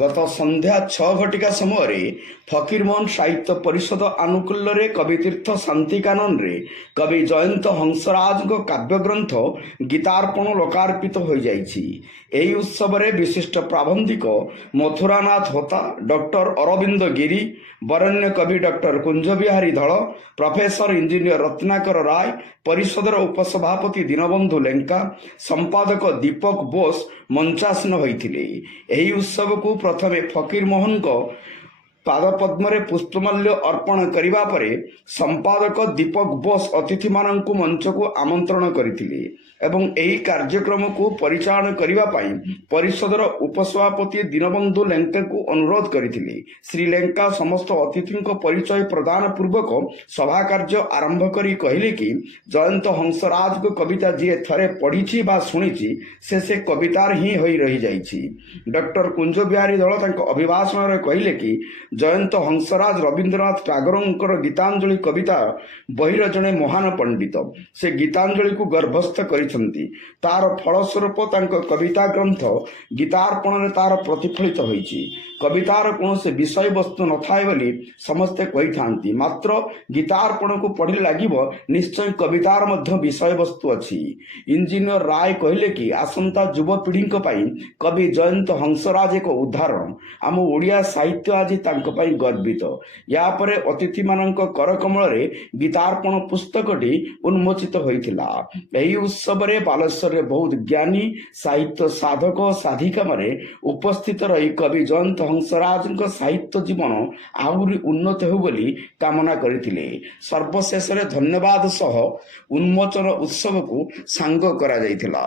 गत संध्या 6 घटिका समय फकीरमोहन साहित्य परिषद आनुकूल्य कवितीर्थ शांतिकानन कवि जयंत हंसराज काव्यग्रंथ गीतार्पण लोकार्पित हो जाइए। उत्सव में विशिष्ट प्राबंधिक मथुरानाथ होता, डॉक्टर अरविंद गिरी, वरेण्य कवि डॉक्टर कुंजबिहारी धल, प्रोफेसर इंजीनियर रत्नाकर राय, परिषदर उपसभापति दीनबंधु लेंका, संपादक दीपक बोस मंचासन होते। यही उत्सव को प्रथमे फकीरमोहन पादपद्म पुष्पमाल्य अर्पण करने पर संपादक दीपक बोस अतिथि मानक मंच को आमंत्रण करथिले एवं एही कार्यक्रम को परिचालन करने परिषदर उपसभापति दीनबंधु लेंका को अनुरोध करथिले। श्री लेंका समस्त अतिथि परिचय प्रदान पूर्वक सभा कार्य आरंभ करी कहले कि जयंत हंसराज को कविता जी थरे पढ़ी बा शुणी से कवितार ही होई रही जाइछि। डॉक्टर कुंजबिहारी धल अभिभाषण में कहले कि जयंत हंसराज रवींद्रनाथ टागोरंकर गीतांजलि कविता बहिर जड़े महान पंडित। से गीतांजलि को गर्भस्थ करिसेंती। तार फलस्वरूप कविता ग्रंथ गीतार्पण में तार प्रतिफलित होइछि। कवितार कौन से विषय वस्तु न थाए बोली समस्ते कही थांती, मात्र गीतार्पण को पढ़ी लगिब निश्चय कवितार मध्य विषय वस्तु अछि। इंजीनियर राय कहले कि आसंता युवपीढ़ी कवि जयंत हंसराज एक उदाहरण। आम ओडिया साहित्य आज गर्वित। या परे अतिथि मानक करकमल गीतार्पण पुस्तकटी उन्मोचित होइथिला। एही उत्सव रे बालेश्वर रे बहुत ज्ञानी साहित्य साधक साधिका माने उपस्थित रही कवि जयंत हंसराज साहित्य जीवन आहुरी उन्नत हो बोली कामना करथिले। सर्वशेष धन्यवाद सह उन्मोचन उत्सव को सांग करा जाइथिला।